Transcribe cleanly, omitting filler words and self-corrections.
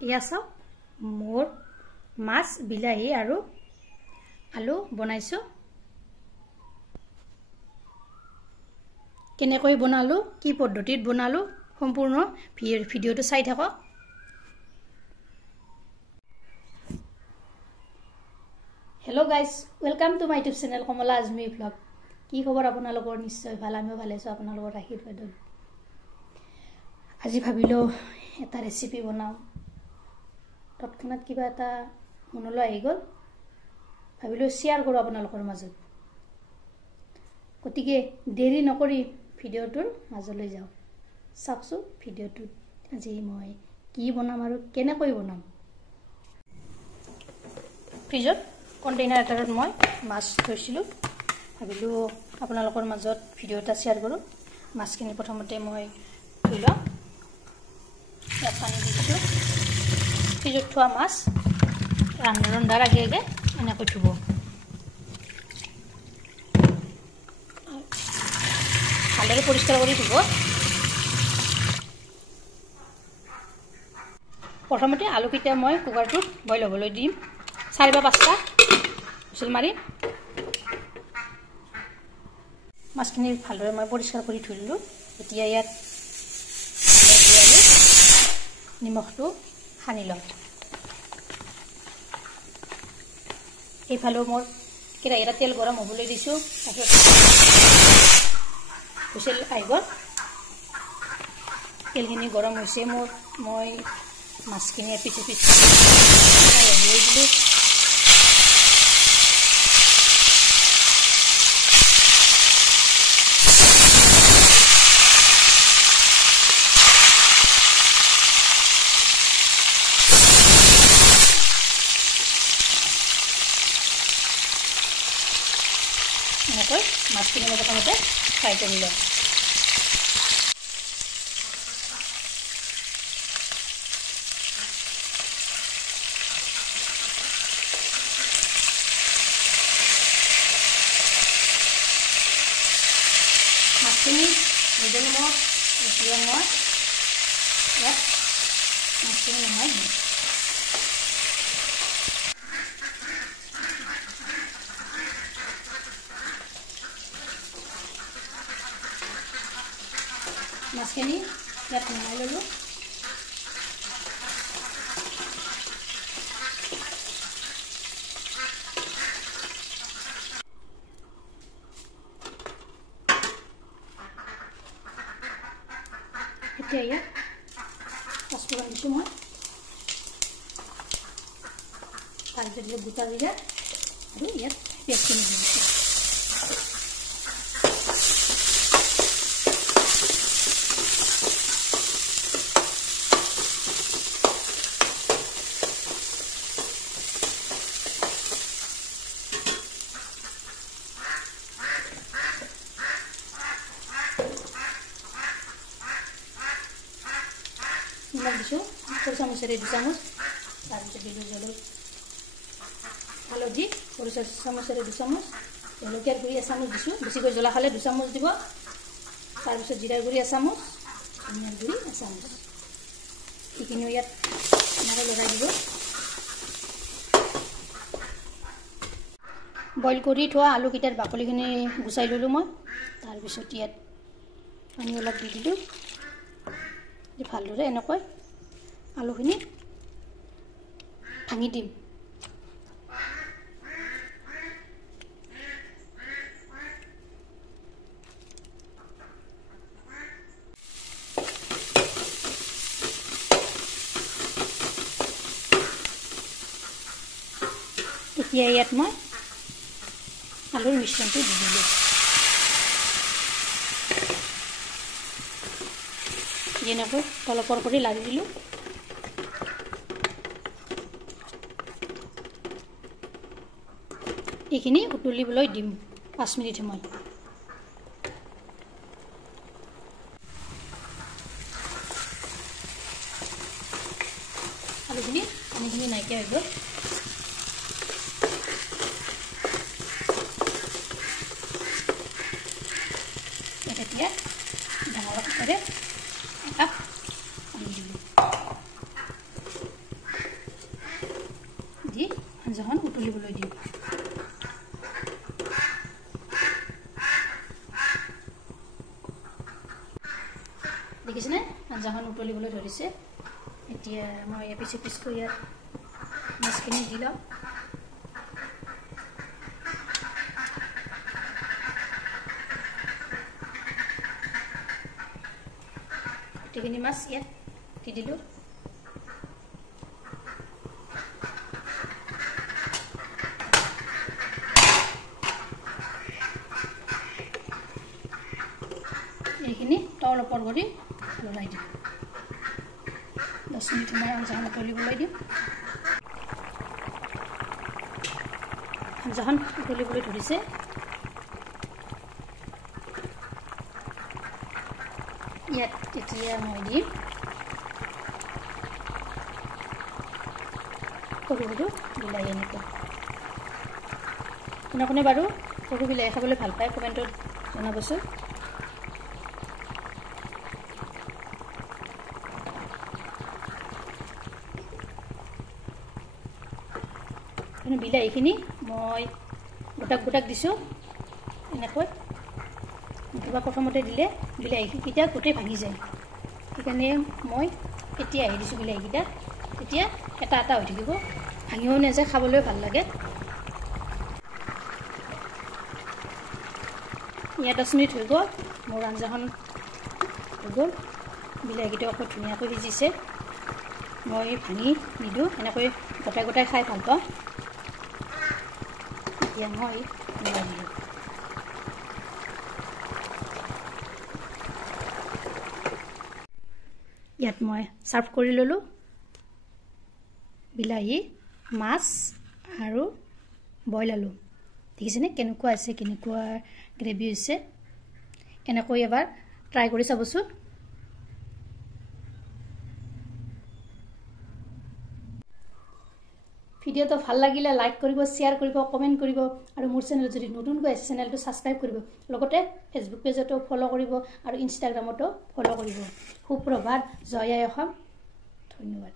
ইয়া চাওক মোৰ মাছ বিলাহী আৰু আলু বনাইছো কেনেকৈ বনালো কি পদ্ধতিত বনালো সম্পূৰ্ণ ভিডিওটো চাই থাকক hello' guys welcome to my YouTube channel Kamala Azmi blog কি খবৰ আপোনালোকৰ নিশ্চয় ভাল আমিও ভালে আছো আপোনালোকৰ আশীৰ্বাদত আজি ভাবিলো এটা ৰেচিপি বনাও তৎক্ষণাত কিবা এটা মনলৈ আহি গ'ল ভাবিলো শেয়াৰ কৰো আপোনালোকৰ মাজত গতিকে দেৰি নকৰি ভিডিওটোৰ মাজলৈ যাও চাওকচো ভিডিওটোত আজি মই কি বনাম আৰু কেনেকৈ বনাম ফ্ৰিজত কন্টেইনাৰ এটাত মই মাছ থৈছিলো ভাবিলো আপোনালোকৰ মাজত ভিডিও এটা শেয়াৰ কৰো মাছখিনি প্ৰথমতে মই ধুইলো ইয়াত পানী দিছো ফ্ৰিজত থোৱা মাছ ৰন্ধাৰ আগে আগে এনেকৈ ধুব ভালদৰে পৰিষ্কাৰ কৰি ধুব প্ৰথমতে আলুকেইটা মই কুকাৰটোত বইল হ'বলৈ দিম 4 বা 5টা হুইচেল মাৰি মাছখিনি ভালদৰে মই পৰিষ্কাৰ কৰি ধুইলো এতিয়া ইয়াত নিমখটো সানি লওঁ এইফালে মোৰ কেৰাহীত তেল গৰম হ'বলৈ দিছো তাৰপিছত হুইচেল আহি গ'ল তেলখিনি গৰম হৈছে মই মাছখিনি পিছে পিছে লৈ দিলো এনেকৈ মাছখিনি মই প্ৰথমতে ফ্ৰাই কৰি লওঁ মাছখিনি নিদল মই এতিয়া মই ইয়াত মাছখিনি নমাই দিম মাছখিনি ইয়াত নমাই ললো এতিয়া ইয়াত পাঁচফোৰণ দিছো মই তাৰপিছত দিলো গোটা জিৰা আৰু ইয়াত পিঁয়াজখিনি দিছো নিমখ দিছো 4 চামুচেৰে 2 চামুচ তাৰপিছত দিলো হালধি 4 চামুচেৰে 2 চামুচ জলকীয়াৰ গুড়ি 1 চামুচ দিছো বেছিকৈ জ্বলা খালে 2 চামুচ দিব তাৰপিছত জিৰাৰ গুড়ি 1 চামুচ ধনিয়াৰ গুড়ি 1 চামুচ এইখিনি ইয়াত এনেকৈ লগাই দিব বইল কৰি থোৱা আলুকেইটাৰ বাকলিখিনি গুচাই ললো মই তাৰপিছত ইয়াত পানী অলপ দি দিলো ভালদৰে এনেকৈ আলুখিনি ভাঙি দিম এতিয়া ইয়াত মই আলুৰ মিশ্ৰণটো দি দিলোঁ যেনেকৈ তলপৰ কৰি লাৰি দিলোঁ এইখিনি উতলিবলৈ দিম 5 মিনিট সময় আলুখিনি পানীখিনি নাইকিয়া হৈ গ'ল এতিয়া ডাঙৰ কাপেৰে এটা পানী দিলোঁ আঞ্জাখন উতলিবলৈ ধৰিছে এতিয়া মই এপিচ এপিচকৈ ইয়াত মাছখিনি দি লওঁ গোটেইখিনি মাছ ইয়াত দি দিলোঁ এইখিনি তল ওপৰ কৰি লৰাই দিম 10 মিনিট সময় আঞ্জাখন উতলিবলৈ দিম আঞ্জাখন উতলিবলৈ ধৰিছে ইয়াত এতিয়া মই দিম সৰু সৰু বিলাহী এনেকুৱা কোনে কোনে বাৰু সৰু বিলাহী খাবলৈ ভাল পায় কমেণ্টত জনাবচোন বিলাহীখিনি মই গোটাক গোটাক দিছোঁ এনেকৈ কিবা প্ৰথমতে দিলে বিলাহীকেইটা গোটেই ভাঙি যায় সেইকাৰণে মই এতিয়া আহি দিছোঁ বিলাহীকেইটা তেতিয়া এটা এটা হৈ থাকিব ভাঙিও নাযায় খাবলৈ ভাল লাগে ইয়াত 10 মিনিট হৈ গ'ল মোৰ আঞ্জাখন হৈ গ'ল বিলাহীকেইটা আকৌ ধুনীয়াকৈ সিজিছে মই ভাঙি নিদিওঁ এনেকৈ গোটাই গোটাই খাই ভাল পাওঁ এতিয়া মই মিলাই দিলোঁ ইয়াত মই সাৰ্ভ কৰি ললোঁ বিলাহী মাছ আৰু বইল আলু দেখিছেনে কেনেকুৱা আছে কেনেকুৱা গ্ৰেভি হৈছে এনেকৈ এবাৰ ট্ৰাই কৰি চাবচোন ভিডিওটো ভাল লাগিলে লাইক কৰিব শেয়াৰ কৰিব কমেন্ট কৰিব আৰু মোৰ চেনেল যদি নতুনকৈ আছে চেনেলটো সাবস্ক্ৰাইব কৰিব লগতে ফেসবুক পেজতো ফলো কৰিব আৰু ইনষ্টাগ্ৰামতো ফলো কৰিব সুপ্ৰভাত জয় আই অসম ধন্যবাদ